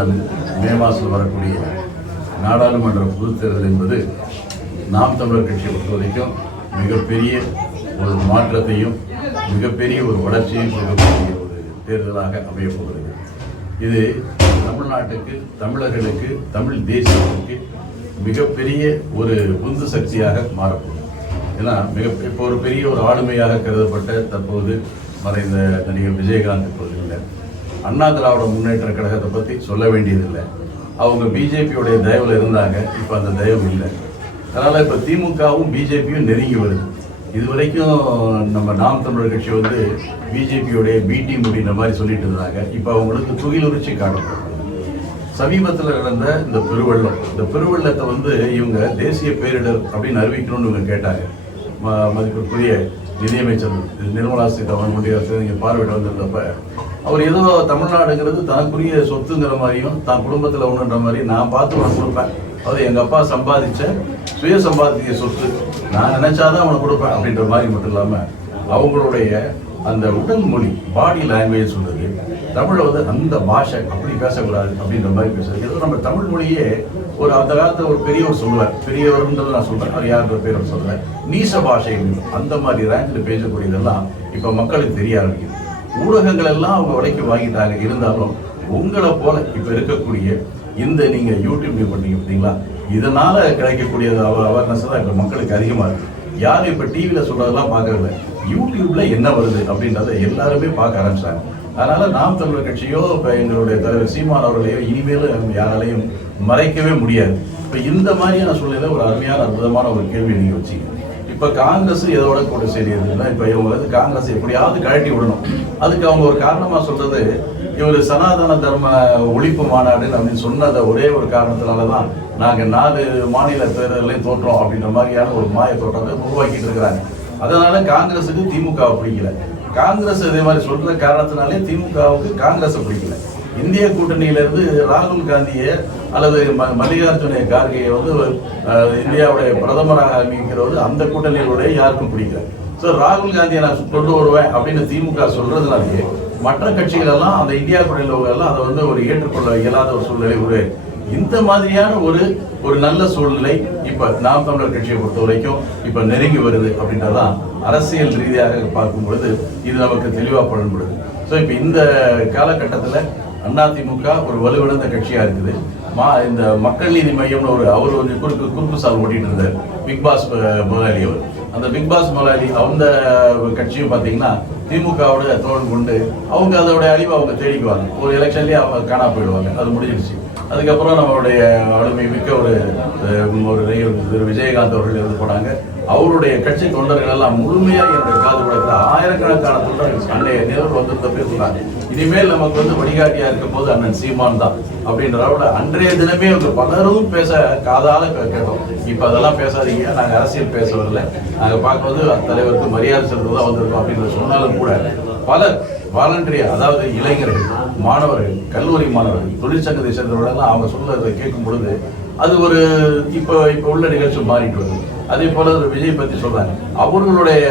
ரெண்டாயிரத்தி மே மாதம் வரக்கூடிய நாடாளுமன்ற பொதுத் தேர்தல் என்பது நாம் தமிழர் கட்சியை பொறுத்த வரைக்கும் மிகப்பெரிய ஒரு மாற்றத்தையும் மிகப்பெரிய ஒரு வளர்ச்சியையும் கொடுக்கக்கூடிய ஒரு தேர்தலாக அமையப்போகிறது இது தமிழ்நாட்டுக்கு தமிழர்களுக்கு தமிழ் தேசியத்திற்கு மிகப்பெரிய ஒரு உந்து சக்தியாக மாறப்போகுது ஏன்னா மிக இப்போ ஒரு பெரிய ஒரு ஆளுமையாக கருதப்பட்ட தற்போது மறைந்த நடிகர் விஜயகாந்த் இப்போது அண்ணா திராவிட முன்னேற்ற கழகத்தை பற்றி சொல்ல வேண்டியதில்லை. அவங்க பிஜேபியோடைய தயவில் இருந்தாங்க இப்போ அந்த தயவு இல்லை. அதனால் இப்போ திமுகவும் பிஜேபியும் நெருங்கி வருது. இது வரைக்கும் நம்ம நாம் தமிழர் கட்சி வந்து பிஜேபியோடைய பிடி முடின்ற மாதிரி சொல்லிட்டு இருந்தாங்க. இப்போ அவங்களுக்கு துகிலுரிச்சி காட்டப்படுது சமீபத்தில் நடந்த இந்த பெருவெள்ளம் இந்த பெருவெள்ளத்தை வந்து இவங்க தேசிய பேரிடர் அப்படின்னு அறிவிக்கணும்னு இவங்க கேட்டாங்க. ம- மதிப்பிற்குரிய நிதியமைச்சர் நிர்மலா சீதாராமன் முடியாது நீங்கள் பார்வையிட வந்திருந்தப்ப அவர் ஏதோ தமிழ்நாடுங்கிறது தனக்குரிய சொத்துங்கிற மாதிரியும் தான் குடும்பத்தில் ஒன்றுன்ற மாதிரி நான் பார்த்து உனக்கு கொடுப்பேன். அது எங்கள் அப்பா சம்பாதிச்ச சுய சம்பாதிக்க சொத்து நான் நினச்சாதான் அவனை கொடுப்பேன் அப்படின்ற மாதிரி மட்டும் இல்லாமல் அவங்களுடைய அந்த உடல் மொழி பாடி லாங்குவேஜ் சொல்றது தமிழை வந்து அந்த பாஷை அப்படி பேசக்கூடாது அப்படின்ற மாதிரி பேசுறது. ஏதோ நம்ம தமிழ் மொழியே ஒரு அந்த காலத்தில் ஒரு பெரியவர் சொல்லுவார். பெரியவர்ன்றது நான் சொல்றேன். அவர் யாருன்ற பேர் சொல்றேன். நீச பாஷை அந்த மாதிரி ரேங்கில் பேசக்கூடியதெல்லாம் இப்போ மக்களுக்கு தெரிய ஆரம்பிக்குது. ஊடகங்கள் எல்லாம் அவங்க விலைக்கு வாங்கிட்டாங்க. இருந்தாலும் உங்களை போல இப்போ இருக்கக்கூடிய இந்த நீங்க யூடியூப் பண்ணீங்க பார்த்தீங்களா? இதனால கிடைக்கக்கூடிய அவேர்னஸ் தான் இப்ப மக்களுக்கு அதிகமா இருக்கு. யாரும் இப்ப டிவியில சொல்றதெல்லாம் பார்க்கறது யூடியூப்ல என்ன வருது அப்படின்றத எல்லாருமே பார்க்க ஆரம்பிச்சாங்க. அதனால நாம் தமிழர் கட்சியோ இப்போ எங்களுடைய தலைவர் சீமான் அவர்களையோ இனிமேலும் யாராலையும் மறைக்கவே முடியாது. இப்போ இந்த மாதிரியான சூழ்நிலை ஒரு அருமையான அற்புதமான ஒரு கேள்வி நீங்க வச்சீங்க. இப்ப காங்கிரஸ் இதோட கூட சேர்ந்ததுன்னா இப்ப இவங்க வந்து காங்கிரஸ் எப்படியாவது கழட்டி விடணும். அதுக்கு அவங்க ஒரு காரணமா சொல்றது இவர் சனாதன தர்ம ஒழிப்பு மாநாடு அப்படின்னு சொன்னத ஒரே ஒரு காரணத்தினாலதான் நாங்க நாலு மாநில தேர்தலையும் தோற்றோம் அப்படின்ற மாதிரியான ஒரு மாய தோற்றத்தை உருவாக்கிட்டு இருக்கிறாங்க. அதனால காங்கிரஸுக்கு திமுக பிடிக்கல. காங்கிரஸ் இதே மாதிரி சொல்ற காரணத்தினாலே திமுகவுக்கு காங்கிரஸ் பிடிக்கல. இந்திய கூட்டணியிலிருந்து ராகுல் காந்தியை அல்லது ம- மல்லிகார்ஜுன கார்கேயை வந்து இந்தியாவுடைய பிரதமராக அறிவிக்கிறவர் அந்த கூட்டணியிலுடைய யாருக்கும் பிடிக்கல. ஸோ ராகுல் காந்தியை நான் கொண்டு வருவேன் அப்படின்னு திமுக சொல்றதுனாலேயே மற்ற கட்சிகள் எல்லாம் அந்த இந்தியா கூட்டணியில் உள்ளவங்க எல்லாம் அதை வந்து ஒரு ஏற்றுக்கொள்ள இயலாத ஒரு சூழ்நிலை ஒரு இந்த மாதிரியான ஒரு ஒரு நல்ல சூழ்நிலை இப்ப நாம் தமிழர் கட்சியை பொறுத்த வரைக்கும் இப்ப நெருங்கி வருது அப்படின்றதான் அரசியல் ரீதியாக பார்க்கும் பொழுது இது நமக்கு தெளிவா பலன்படுது. ஸோ இப்ப இந்த காலகட்டத்துல அதிமுக ஒரு வலுவிழந்த கட்சியா இருக்குது. மா இந்த மக்கள் நீதி மையம்னு ஒரு அவர் கொஞ்சம் குறுக்கு குறுக்கு சார் ஓட்டிட்டு இருந்தார். பிக் பாஸ் முதலாளி அவர். அந்த பிக் பாஸ் முதலாளி அந்த கட்சியும் பார்த்தீங்கன்னா திமுகவோட தோல் கொண்டு அவங்க அதோட அழிவு அவங்க தேடிக்குவாங்க. ஒரு எலெக்ஷன்லேயே அவங்க காணா போயிடுவாங்க. அது முடிஞ்சிடுச்சு அதுக்கப்புறம் நம்மளுடைய வலிமை மிக்க ஒரு ஒரு திரு விஜயகாந்த் அவர்கள் இருந்து போனாங்க. அவருடைய கட்சி தொண்டர்கள் எல்லாம் முழுமையாக என்னுடைய காது கொடுத்த ஆயிரக்கணக்கான தொண்டர்கள் அன்றைய நிகழ்வு வந்திருந்த பேர் சொன்னாங்க இனிமேல் நமக்கு வந்து வழிகாட்டியா இருக்கும் போது அண்ணன் சீமான் தான் அப்படின்ற அளவுல அன்றைய தினமே வந்து பலரும் பேச காதால கேட்டோம். இப்ப அதெல்லாம் பேசாதீங்க. நாங்க அரசியல் பேச வரல நாங்க பார்க்கும்போது தலைவருக்கு மரியாதை செலுத்த தான் வந்திருக்கோம் அப்படின்னு சொன்னாலும் கூட பலர் வாலண்டரியா அதாவது இளைஞர்கள் மாணவர்கள் கல்லூரி மாணவர்கள் தொழிற்சங்கத்தை சேர்ந்தவர்களெல்லாம் அவங்க சொல்றதை கேட்கும் பொழுது அது ஒரு இப்போ இப்போ உள்ள நிகழ்ச்சி மாறிட்டு வருது. அதே போல விஜய் பத்தி சொல்றாங்க. அவர்களுடைய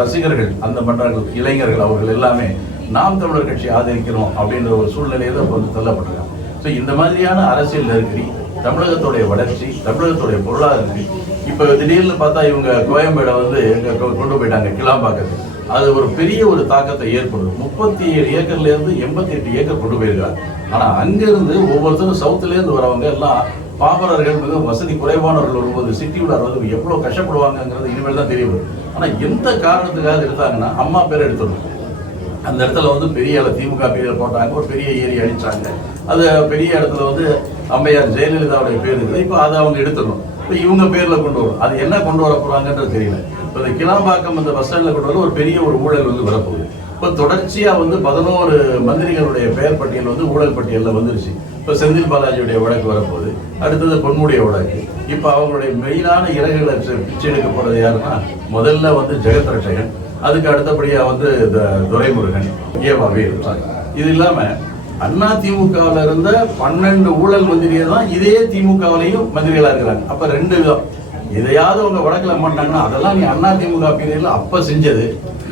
ரசிகர்கள் அந்த மன்றங்கள் இளைஞர்கள் அவர்கள் எல்லாமே நாம் தமிழர் கட்சி ஆதரிக்கிறோம் அப்படின்ற ஒரு சூழ்நிலையில இப்போ வந்து தள்ளப்பட்டிருக்காங்க ஸோ இந்த மாதிரியான அரசியல் நெருக்கடி தமிழகத்துடைய வளர்ச்சி தமிழகத்துடைய பொருளாதார நெருக்கடி இப்போ திடீர்னு பார்த்தா இவங்க கோயம்பேடை வந்து எங்க கொண்டு போயிட்டாங்க கிளாம்பாக்கத்து அது ஒரு பெரிய ஒரு தாக்கத்தை ஏற்படுது. முப்பத்தி ஏழு ஏக்கர்ல இருந்து எண்பத்தி எட்டு ஏக்கர் கொண்டு போயிருக்காங்க. ஆனா அங்கிருந்து ஒவ்வொருத்தரும் சவுத்துல இருந்து வரவங்க எல்லாம் பாமரர்கள் மிக வசதி குறைவானவர்கள் வரும்போது சிட்டியோட வந்து எவ்வளவு கஷ்டப்படுவாங்கங்கிறது இனிமேல் தான் தெரியும் ஆனால் ஆனா எந்த காரணத்துக்காக எடுத்தாங்கன்னா அம்மா பேர் எடுத்துடணும். அந்த இடத்துல வந்து பெரிய திமுக பேர் போட்டாங்க. ஒரு பெரிய ஏரி அழிச்சாங்க. அது பெரிய இடத்துல வந்து அம்மையார் ஜெயலலிதாவுடைய பேர் இருக்குது. இப்போ அதை அவங்க எடுத்துடணும் இப்போ இவங்க பேரில் கொண்டு வரும். அது என்ன கொண்டு வர தெரியல. இப்போ இந்த கிளாம்பாக்கம் அந்த பஸ் ஸ்டாண்டில் கொண்டு வர ஒரு பெரிய ஒரு ஊழல் வந்து வரப்போகுது. இப்போ தொடர்ச்சியாக வந்து பதினோரு மந்திரிகளுடைய பெயர் பட்டியல் வந்து ஊழல் பட்டியலில் வந்துருச்சு. இப்போ செந்தில் பாலாஜியுடைய வழக்கு வரப்போகுது. அடுத்தது பொன்முடைய வழக்கு. இப்போ அவங்களுடைய மெயினான இலகுகளை பிச்சை பிச்சை எடுக்க யாருன்னா முதல்ல வந்து ஜெகத் ரட்சகன் அதுக்கு அடுத்தபடியாக வந்து இந்த துரைமுருகன் ஏவாவே இருப்பாங்க இது இல்லாமல் அண்ணா திமுகவில் இருந்த பன்னெண்டு ஊழல் மந்திரியை தான் இதே திமுகவிலையும் மந்திரிகளாக இருக்கிறாங்க. அப்போ ரெண்டு விதம். எதையாவது அவங்க வழக்கில் மாட்டாங்கன்னா அதெல்லாம் நீ அண்ணா திமுக பீரியடில் அப்போ செஞ்சது.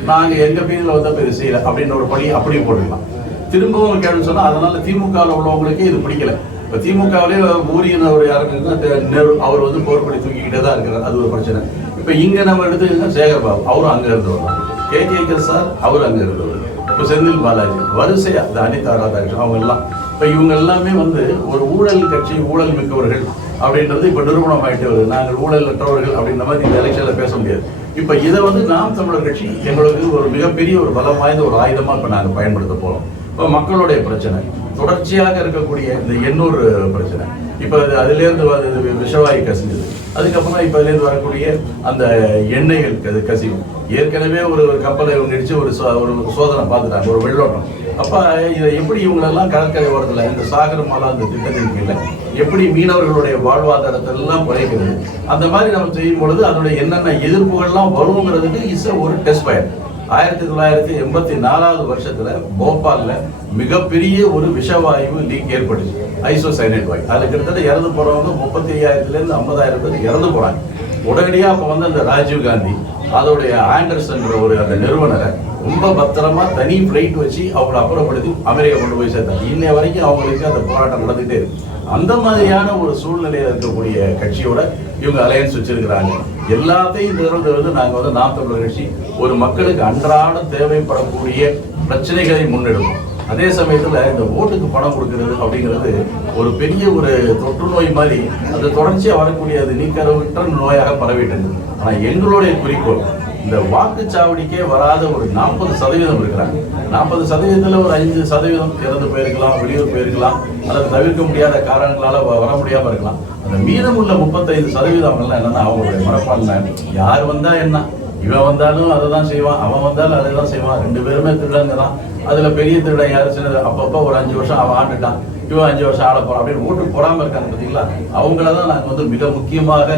நாங்கள் எங்கள் பீரியடில் வந்து அப்ப இது அப்படின்ற ஒரு படி அப்படியே போட்டுக்கலாம். திரும்பவும் கேள்வி சொன்னால் அதனால திமுகவில் உள்ளவங்களுக்கே இது பிடிக்கல. இப்போ திமுகவிலே ஊரியன் அவர் யாருன்னா நேரு அவர் வந்து போர்படி தூக்கிக்கிட்டே தான் இருக்கிறார். அது ஒரு பிரச்சனை. இப்போ இங்கே நம்ம எடுத்துக்கிட்டா சேகர் பாபு அவரும் அங்கே இருந்தவர் கே கே கே சார் அவர் அங்கே இருந்தவர். இப்போ செந்தில் பாலாஜி வரிசையா இந்த அனிதா ராதாகிருஷ்ணன் அவங்க எல்லாம். இப்போ இவங்க எல்லாமே வந்து ஒரு ஊழல் கட்சி ஊழல் மிக்கவர்கள் அப்படின்றது இப்போ நிறுவனம் ஆயிட்டு வருது. நாங்கள் ஊழல் அற்றவர்கள் அப்படின்ற மாதிரி இந்த எலெக்ஷனில் பேச முடியாது. இப்போ இதை வந்து நாம் தமிழர் கட்சி எங்களுக்கு ஒரு மிகப்பெரிய ஒரு பலம் வாய்ந்த ஒரு ஆயுதமாக இப்போ நாங்கள் பயன்படுத்த போகிறோம் இப்போ மக்களுடைய பிரச்சனை. தொடர்ச்சியாக இருக்கக்கூடிய இந்த எண்ணூர் பிரச்சனை. இப்போ அது அதுலேருந்து வருது விஷவாயு கசிஞ்சது. அதுக்கப்புறம் இப்போ அதுலேருந்து வரக்கூடிய அந்த எண்ணெய்கள் அது கசிவு ஏற்கனவே ஒரு கப்பலை இவங்க இடிச்சு ஒரு சோ- ஒரு சோதனை பார்த்துட்டாங்க ஒரு வெள்ளோட்டம். அப்போ இதை எப்படி இவங்களெல்லாம் கடற்கரை ஓரத்தில் இந்த சாகர் மாலா அந்த திட்டத்தின் கீழே எப்படி மீனவர்களுடைய வாழ்வாதாரத்தை எல்லாம் குறைக்கிறது? அந்த மாதிரி நம்ம செய்யும் பொழுது அதனுடைய என்னென்ன எதிர்ப்புகள்லாம் வருங்கிறதுக்கு இஸ் ஒரு டெஸ்ட் பயர் ஆயிரத்தி தொள்ளாயிரத்தி எண்பத்தி நாலாவது வருஷத்துல போபால்ல மிகப்பெரிய ஒரு விஷவாயு லீக் ஏற்பட்டுச்சு. ஐசோசைனேட் வாயு. அதுல கிட்டத்தட்ட இறந்து போறவங்க முப்பத்தி ஐயாயிரத்துல இருந்து ஐம்பதாயிரம் பேர் இறந்து போறாங்க. உடனடியா அப்ப வந்து அந்த ராஜீவ் காந்தி அதோடைய ஆண்டர்சன் ஒரு அந்த நிறுவனரை ரொம்ப பத்திரமா தனி ஃப்ளைட் வச்சு அவங்களை அப்புறப்படுத்தி அமெரிக்கா கொண்டு போய் சேர்த்தாங்க. இன்னை வரைக்கும் அவங்களுக்கு அந்த போராட்டம் நடந்துகிட்டே இருக்கு. அந்த மாதிரியான ஒரு சூழ்நிலையில் இருக்கக்கூடிய கட்சியோட இவங்க அலையன்ஸ் வச்சிருக்கிறாங்க. எல்லாத்தையும் திறந்து வந்து நாங்கள் வந்து நாம் தமிழர் கட்சி ஒரு மக்களுக்கு அன்றாடம் தேவைப்படக்கூடிய பிரச்சனைகளை முன்னெடுப்போம். அதே சமயத்துல இந்த ஓட்டுக்கு பணம் கொடுக்கிறது அப்படிங்கிறது ஒரு பெரிய ஒரு தொற்று நோய் மாதிரி அது தொடர்ச்சியா வரக்கூடிய அது நீக்கரவற்ற நோயாக பரவிட்டது ஆனா எங்களுடைய குறிக்கோள் இந்த வாக்குச்சாவடிக்கே வராத ஒரு நாற்பது சதவீதம் இருக்கிறாங்க. நாற்பது சதவீதத்துல ஒரு அஞ்சு சதவீதம் இறந்து போயிருக்கலாம் வெளியூர் போயிருக்கலாம் அல்லது தவிர்க்க முடியாத காரணங்களால வ- வர முடியாம இருக்கலாம். அந்த மீதமுள்ள முப்பத்தைந்து சதவீதம் அவங்கெல்லாம் என்னன்னா அவங்களுடைய மரப்பான்மை யார் வந்தா என்ன? இவன் வந்தாலும் அதை தான் செய்வான் அவன் வந்தாலும் அதை தான் செய்வான். ரெண்டு பேருமே திருடங்க தான் அதில் பெரிய திருடன் யாரு சின்னது? அப்பப்போ ஒரு அஞ்சு வருஷம் அவன் ஆண்டுட்டான். இவன் அஞ்சு வருஷம் ஆட போறான். அப்படின்னு ஓட்டு போடாமல் இருக்காங்க பார்த்தீங்களா அவங்கள தான் நாங்கள் வந்து மிக முக்கியமாக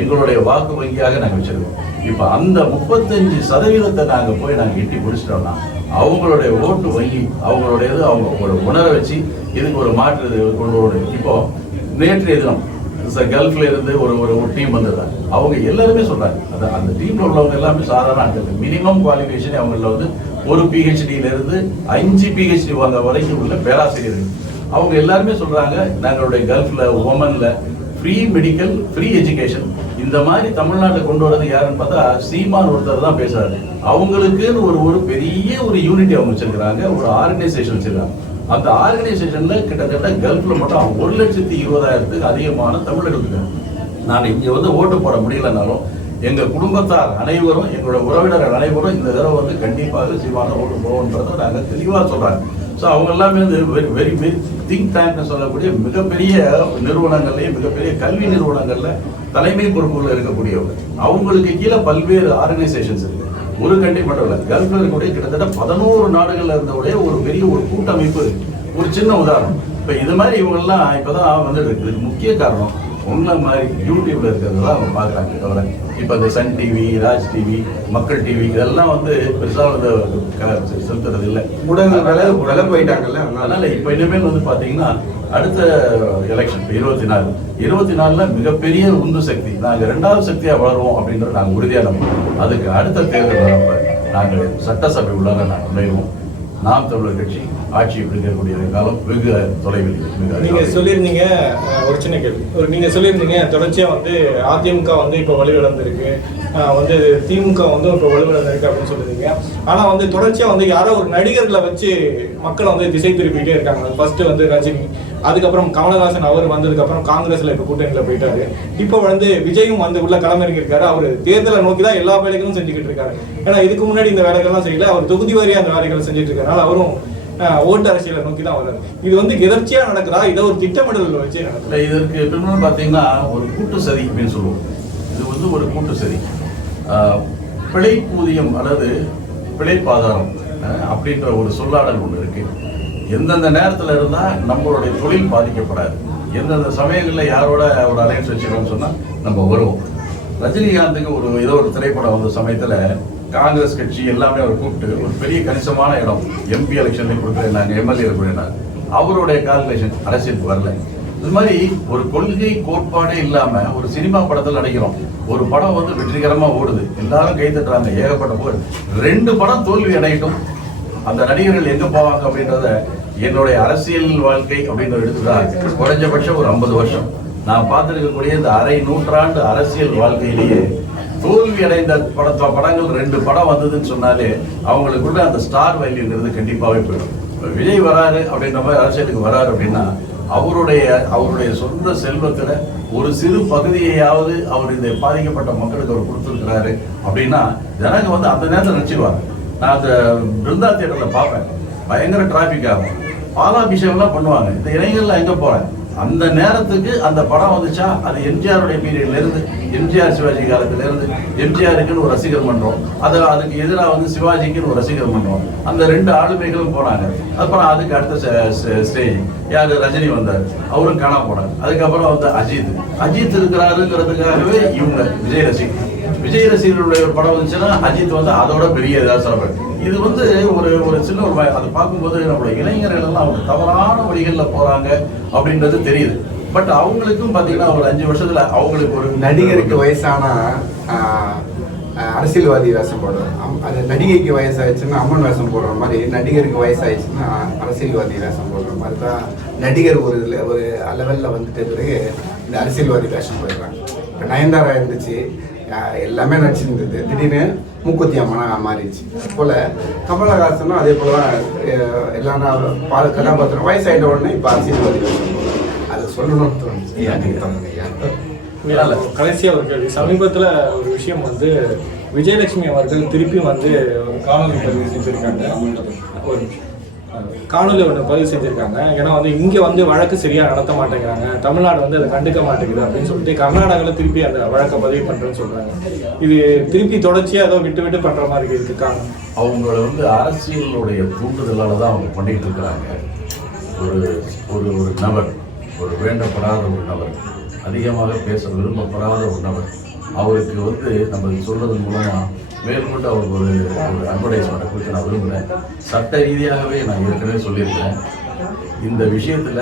எங்களுடைய வாக்கு வங்கியாக நாங்கள் வச்சிருக்கோம். இப்போ அந்த முப்பத்தஞ்சு சதவீதத்தை நாங்கள் போய் நாங்கள் எட்டி பிடிச்சிட்டோம்னா அவங்களுடைய ஓட்டு வங்கி அவங்களுடையது அவங்க ஒரு உணர வச்சு இதுக்கு ஒரு மாற்று கொண்டு இப்போ நேற்றைய தினம் கல்ஃப்ல இருந்து ஒரு ஒரு டீம் வந்திருந்தாங்க அவங்க எல்லாருமே சொல்றாங்க. அது அந்த டீம்ல உள்ளவங்க எல்லாமே சாதாரண ஆட்கள். மினிமம் குவாலிஃபிகேஷன் அவங்கள வந்து ஒரு பிஹெச்டியில இருந்து அஞ்சு பிஹெச்டி வாங்க வரைக்கும் உள்ள பேராசிரியர்கள். அவங்க எல்லாருமே சொல்றாங்க நாங்களுடைய கல்ஃப்ல உமன்ல ஃப்ரீ மெடிக்கல் ஃப்ரீ எஜுகேஷன் இந்த மாதிரி தமிழ்நாட்டை கொண்டு வரது யாருன்னு பார்த்தா சீமான் ஒருத்தர் தான் பேசுறாரு. அவங்களுக்குன்னு ஒரு ஒரு பெரிய ஒரு யூனிட்டி அவங்க வச்சிருக்கிறாங்க ஒரு ஆர்கனைசேஷன் வச்சிருக்காங்க அந்த ஆர்கனைசேஷன்ல கிட்டத்தட்ட கல்ஃப்ல மட்டும் ஒரு லட்சத்தி இருபதாயிரத்துக்கு அதிகமான தமிழர்கள் இருக்காங்க. நான் இங்க வந்து ஓட்டு போட முடியலனாலும் எங்க குடும்பத்தார் அனைவரும் எங்களோட உறவினர்கள் அனைவரும் இந்த தடவை வந்து கண்டிப்பாக சிவான ஓட்டு போவோன்றத நாங்க தெளிவா சொல்றாங்க. ஸோ அவங்க எல்லாமே வந்து வெரி வெரி வெரி திங்க் டேங்க்னு சொல்லக்கூடிய மிகப்பெரிய நிறுவனங்கள்லயும் மிகப்பெரிய கல்வி நிறுவனங்கள்ல தலைமை பொறுப்புகள் இருக்கக்கூடியவங்க. அவங்களுக்கு கீழே பல்வேறு ஆர்கனைசேஷன்ஸ் இருக்கு. ஒரு கண்ட்ரி மட்டும் இல்லை கல்ஃபில் இருக்கக்கூடிய கிட்டத்தட்ட பதினோரு நாடுகள்ல இருந்தவுடைய ஒரு பெரிய ஒரு கூட்டமைப்பு ஒரு சின்ன உதாரணம். இப்போ இது மாதிரி இவங்கெல்லாம் இப்போதான் வந்துட்டு இருக்கு. முக்கிய காரணம் உங்களை மாதிரி யூடியூப்ல இருக்கிறதெல்லாம் அவங்க பார்க்குறாங்க தவிர இப்போ இந்த Sun TV Raj TV Makkal TV இதெல்லாம் வந்து பெருசாக வந்து செலுத்துறது இல்லை. ஊடகங்கள் விலை விலை போயிட்டாங்கல்ல அதனால. இப்போ இனிமேல் வந்து பாத்தீங்கன்னா அடுத்த எலெக்ஷன் இருபத்தி நாலு. இருபத்தி நாலுல மிகப்பெரிய உந்து சக்தி நாங்க ரெண்டாவது சக்தியா வளருவோம் அப்படின்றது நாங்க உறுதியா நம்புறோம். அதுக்கு அடுத்த தேர்தல் வரப்ப நாங்கள் சட்டசபை உள்ளாக நாங்கள் நுழைவோம் நாம் தமிழர் கட்சி ஆட்சி பிடிக்கக்கூடிய காலம் வெகு தொலைவில் நீங்க. சொல்லியிருந்தீங்க ஒரு சின்ன கேள்வி. ஒரு நீங்க சொல்லியிருந்தீங்க தொடர்ச்சியா வந்து அதிமுக வந்து இப்போ வலுவிழந்திருக்கு. வந்து திமுக வந்து இப்போ வலுவிழந்திருக்கு அப்படின்னு சொல்லியிருந்தீங்க. ஆனா வந்து தொடர்ச்சியா வந்து யாரோ ஒரு நடிகர்களை வச்சு மக்களை வந்து திசை திருப்பிட்டே இருக்காங்க. ஃபர்ஸ்ட் வந்து ரஜினி அதுக்கப்புறம் கமலஹாசன் அவர் வந்ததுக்கு அப்புறம் காங்கிரஸ்ல இப்ப கூட்டணியில போயிட்டாரு. இப்போ வந்து விஜயும் வந்து உள்ள களமிறங்கியிருக்காரு. அவர் தேர்தலை நோக்கி தான் எல்லா வேலைகளும் செஞ்சுக்கிட்டு இருக்காரு. ஏன்னா இதுக்கு முன்னாடி இந்த வேலைகள்லாம் செய்யல. அவர் தொகுதி வாரியா அந்த வேலைகளை செஞ்சுட்டு இருக்காரு. அவரும் ஓட்டு அரசியலை நோக்கி தான் வர்றாரு இது வந்து எதர்ச்சியா நடக்குதா? இதை ஒரு திட்டமிடல் வச்சு நடக்குதா. இதற்கு பின்னால் பார்த்தீங்கன்னா ஒரு கூட்டு சதி அப்படின்னு சொல்லுவோம். இது வந்து ஒரு கூட்டு சதி. பிழைப்பூதியம் அல்லது பிழைப்பாதாரம் அப்படின்ற ஒரு சொல்லாடல் ஒன்று இருக்கு. எந்தெந்த நேரத்தில் இருந்தால் நம்மளுடைய தொழில் பாதிக்கப்படாது. எந்தெந்த சமயங்களில் யாரோட ஒரு அலையன்ஸ் வச்சுக்கணும்னு சொன்னால் நம்ம வருவோம். ரஜினிகாந்துக்கு ஒரு ஏதோ ஒரு திரைப்படம் வந்த சமயத்தில் காங்கிரஸ் கட்சி எல்லாமே அவர் கூப்பிட்டு ஒரு பெரிய கணிசமான இடம் எம்பி எலெக்ஷன்லேயும் கொடுக்குறேன் எம்எல்ஏ இருக்கிறேன் அவருடைய கால்குலேஷன் அரசியலுக்கு வரல. இது மாதிரி ஒரு கொள்கை கோட்பாடே இல்லாம ஒரு சினிமா படத்தில் நடிக்கிறோம். ஒரு படம் வந்து வெற்றிகரமா ஓடுது. எல்லாரும் கை தட்டுறாங்க. ஏகப்பட்ட போது ரெண்டு படம் தோல்வி அடையட்டும். அந்த நடிகர்கள் எங்க போவாங்க அப்படின்றத என்னுடைய அரசியல் வாழ்க்கை அப்படின்னு எடுத்துட்டா குறைஞ்சபட்சம் ஒரு ஐம்பது வருஷம். நான் பார்த்திருக்கக்கூடிய இந்த அரை நூற்றாண்டு அரசியல் வாழ்க்கையிலேயே தோல்வி அடைந்த படத்த படங்கள் ரெண்டு படம் வந்ததுன்னு சொன்னாலே அவங்களுக்குள்ள அந்த ஸ்டார் வேல்யூங்கிறது கண்டிப்பாகவே போயிடும். விஜய் வராரு அப்படின்ற மாதிரி அரசியலுக்கு வராரு அப்படின்னா அவருடைய அவருடைய சொந்த செல்வத்துல ஒரு சிறு பகுதியையாவது அவர் இந்த பாதிக்கப்பட்ட மக்களுக்கு அவர் கொடுத்துருக்கிறாரு அப்படின்னா ஜனங்க வந்து அந்த நேரத்தில் நினைச்சிருவாங்க. நான் அந்த பிருந்தா தியேட்டர்ல பார்ப்பேன். பயங்கர டிராஃபிக் ஆகும். பாலாபிஷேகம்லாம் பண்ணுவாங்க. இந்த இளைஞர்லாம் எங்கே போறேன்? அந்த நேரத்துக்கு அந்த படம் வந்துச்சா? அது எம்ஜிஆருடைய பீரியட்ல இருந்து எம்ஜிஆர் சிவாஜி காலத்துல இருந்து எம்ஜிஆருக்குன்னு ஒரு ரசிகர் மன்றம் அது அதுக்கு எதிராக வந்து சிவாஜிக்குன்னு ஒரு ரசிகர் மன்றம். அந்த ரெண்டு ஆளுமைகளும் போனாங்க. அப்புறம் அதுக்கு அடுத்த ஸ்டேஜ். யாரு? ரஜினி வந்தார். அவரும் காணா போனார். அதுக்கப்புறம் வந்து அஜித். அஜித் இருக்கிறாருங்கிறதுக்காகவே இவங்க விஜய் ரசிகர். விஜய் ரசிகர்களுடைய ஒரு படம் வந்துச்சுன்னா அஜித் வந்து அதோட பெரிய இதாக சொல்றாரு இது வந்து ஒரு ஒரு சின்ன ஒரு அதை பார்க்கும்போது நம்மளோட இளைஞர்கள் எல்லாம் அவங்க தவறான வழிகளில் போறாங்க அப்படின்றது தெரியுது. பட் அவங்களுக்கும் பார்த்தீங்கன்னா ஒரு அஞ்சு வருஷத்துல அவங்களுக்கு ஒரு நடிகருக்கு வயசானா அரசியல்வாதி வேஷம் போடுறாங்க அம்- அது நடிகைக்கு வயசாயிடுச்சுன்னா அம்மன் வேஷம் போடுற மாதிரி நடிகருக்கு வயசாயிடுச்சுன்னா அரசியல்வாதி வேஷம் போடுற மாதிரி தான் நடிகர் ஒரு இதில் ஒரு லெவலில் வந்துட்ட பிறகு இந்த அரசியல்வாதி வேஷம் போயிடுறாங்க இப்போ நயன்தாரா இருந்துச்சு. எல்லாமே நடிச்சிருந்தது. திடீர்னு மூக்குத்தி அம்மனா மாறிடுச்சு. போல கமலஹாசனும் அதே போல தான் எல்லா நா- பா- கதாபாத்திரம் வயசாயிட்ட உடனே இப்போ அரசியல்வாதி அது சொல்லணும்னு தோணுச்சு. இல்ல, கடைசியா ஒரு கேள்வி. சமீபத்துல ஒரு விஷயம் வந்து விஜயலட்சுமி அவர்கள் திருப்பி வந்து காணொலி பதிவு செஞ்சிருக்காங்க. ஒரு நிமிஷம். காணொலி ஒன்று பதிவு செஞ்சுருக்காங்க. ஏன்னா வந்து இங்கே வந்து வழக்கு சரியாக நடத்த மாட்டேங்கிறாங்க. தமிழ்நாடு வந்து அதை கண்டுக்க மாட்டேங்குது அப்படின்னு சொல்லிட்டு கர்நாடகாவில் திருப்பி அந்த வழக்கை பதிவு பண்ணுறேன்னு சொல்கிறாங்க இது திருப்பி தொடர்ச்சியாக ஏதோ விட்டு விட்டு பண்ணுற மாதிரி இருக்குது காரணம். அவங்கள வந்து அரசியலுடைய தூண்டுதலால் தான் அவங்க பண்ணிகிட்டு இருக்கிறாங்க. ஒரு ஒரு ஒரு நபர் ஒரு வேண்டப்படாத ஒரு நபர் அதிகமாக பேச விரும்பப்படாத ஒரு நபர். அவருக்கு வந்து நம்ம சொல்றது மூலமாக மேற்கொண்டு அவருக்கு ஒரு ஒரு அட்வர்டைஸ்மெண்ட் கொடுக்க நான் விரும்புகிறேன் சட்ட ரீதியாகவே நான் ஏற்கனவே சொல்லியிருக்கிறேன். இந்த விஷயத்துல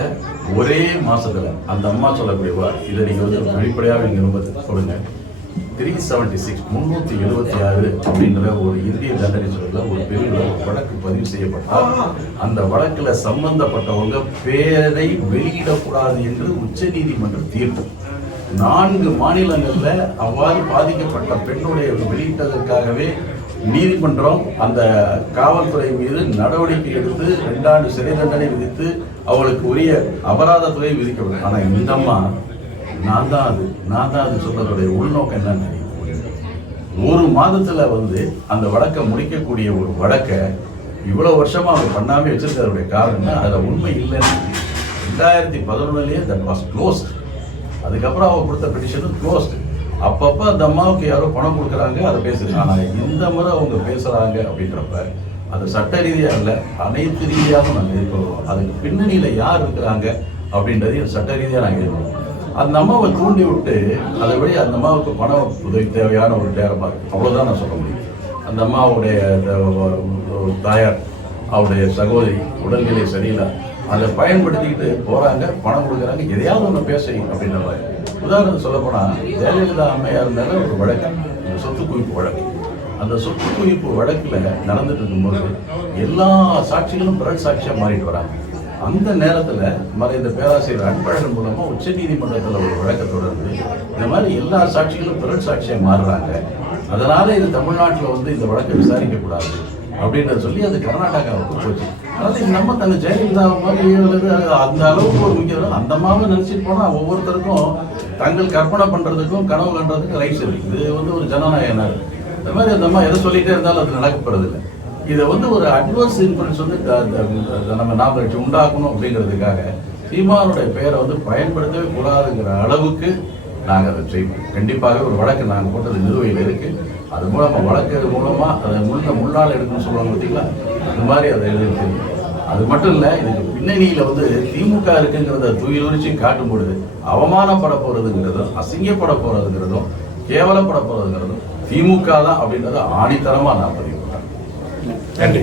ஒரே மாசத்துல அந்த அம்மா சொல்லக்கூடிய இதை நீங்க வந்து வெளிப்படையாக நீங்க ரொம்ப சொல்லுங்க. த்ரீ செவன்டி சிக்ஸ் முன்னூத்தி எழுபத்தி ஆறு அப்படின்ற ஒரு இந்திய தண்டனை சொல்ல ஒரு பெரிய வழக்கு பதிவு செய்யப்பட்டால் அந்த வழக்குல சம்பந்தப்பட்டவங்க பேரை வெளியிடக்கூடாது என்று உச்சநீதிமன்ற தீர்ப்பு. நான்கு மாநிலங்களில் அவ்வாறு பாதிக்கப்பட்ட பெண்ணுடைய வெளியிட்டதற்காகவே நீதிமன்றம் அந்த காவல்துறை மீது நடவடிக்கை எடுத்து ரெண்டாண்டு சிறை தண்டனை விதித்து அவளுக்கு உரிய அபராத தொகை விதிக்கப்படும். ஆனால் இந்த அம்மா நான் தான் அது நான் தான் அது சொல்றதுடைய உள்நோக்கம் என்னன்னு தெரியும்? ஒரு மாதத்துல வந்து அந்த வழக்கை முடிக்கக்கூடிய ஒரு வழக்கை இவ்வளவு வருஷமா அவர் பண்ணாமல் வச்சிருக்கிறதுடைய காரணம் அதில் உண்மை இல்லைன்னு. ரெண்டாயிரத்தி பதினொன்னுலேயே தட் வாஸ் க்ளோஸ்ட் அதுக்கப்புறம் அவங்க கொடுத்த பெட்டிஷனும் க்ளோஸ்டு அப்பப்போ அந்த அம்மாவுக்கு யாரோ பணம் கொடுக்குறாங்க அதை பேசுறாங்க இந்த முறை அவங்க பேசுகிறாங்க அப்படின்றப்ப அது சட்ட ரீதியாக இல்லை அனைத்து ரீதியாகவும் நாங்கள் எதிர்கொள்வோம் அதுக்கு பின்னணியில் யார் இருக்கிறாங்க அப்படின்றதையும் சட்ட ரீதியாக நாங்கள் எதிர்கொள்வோம் அந்த அம்மாவை தூண்டி விட்டு அதை அந்த அம்மாவுக்கு பண உதவி தேவையான ஒரு நேரமா இருக்கு. அவ்வளோதான் நான் சொல்ல முடியும். அந்த அம்மாவுடைய தாயார் அவருடைய சகோதரி உடல்நிலை சரியில்லை. அதை பயன்படுத்திக்கிட்டு போறாங்க பணம் கொடுக்குறாங்க எதையாவது ஒன்று பேச அப்படின்ற மாதிரி. உதாரணத்துக்கு சொல்லப்போனால் ஜெயலலிதா அம்மையார் இருந்தாலும் ஒரு வழக்கு ஒரு சொத்து குவிப்பு வழக்கு. அந்த சொத்து குவிப்பு வழக்கில் நடந்துட்டு இருக்கும்போது எல்லா சாட்சிகளும் பிறல் சாட்சியாக மாறிட்டு வராங்க. அந்த நேரத்தில் மறைந்த பேராசிரியர் அன்பழகன் மூலமாக உச்ச நீதிமன்றத்தில் ஒரு வழக்கை தொடர்ந்து இந்த மாதிரி எல்லா சாட்சிகளும் பிறல் சாட்சியாக மாறுறாங்க. அதனால இது தமிழ்நாட்டில் வந்து இந்த வழக்கை விசாரிக்கக்கூடாது அப்படின்னு அப்படின்றத சொல்லி அது கர்நாடகாவுக்கு போச்சு. அதாவது நம்ம தன்னை ஜெயலலிதா மாதிரி அந்த அளவுக்கு ஒரு முக்கியம் அந்த நினைச்சிட்டு போனால் ஒவ்வொருத்தருக்கும் தங்கள் கற்பனை பண்ணுறதுக்கும் கனவு கண்டுறதுக்கும் ரைட்ஸ் இருக்கு. இது வந்து ஒரு ஜனநாயக நாடு. இந்த மாதிரி அந்த அம்மா எதை சொல்லிட்டே இருந்தாலும் அது நடக்கப்படுறதில்லை. இதை வந்து ஒரு அட்வர்ஸ் இன்ஃபுளுன்ஸ் வந்து நம்ம நாம உண்டாக்கணும் அப்படிங்கிறதுக்காக சீமானுடைய பெயரை வந்து பயன்படுத்தவே கூடாதுங்கிற அளவுக்கு நாங்கள் அதை செய்வோம். கண்டிப்பாக ஒரு வழக்கு நாங்கள் போட்டது நிலுவையில் இருக்குது அது மூலமாக வழக்கு மூலமாக அதை முழுந்த முள்ளால் எடுக்கணும்னு சொல்லுவாங்க பார்த்தீங்களா? இந்த மாதிரி அதை எழுதி அது மட்டும் இல்லை இதுக்கு பின்னணியில் வந்து திமுக இருக்குங்கிறத தூயிலுரிச்சு காட்டும் பொழுது அவமானப்பட போறதுங்கிறதும் அசிங்கப்பட போறதுங்கிறதும் கேவலப்பட போறதுங்கிறதும் திமுக தான் அப்படின்றத ஆணித்தரமா நான் பதிவு நன்றி.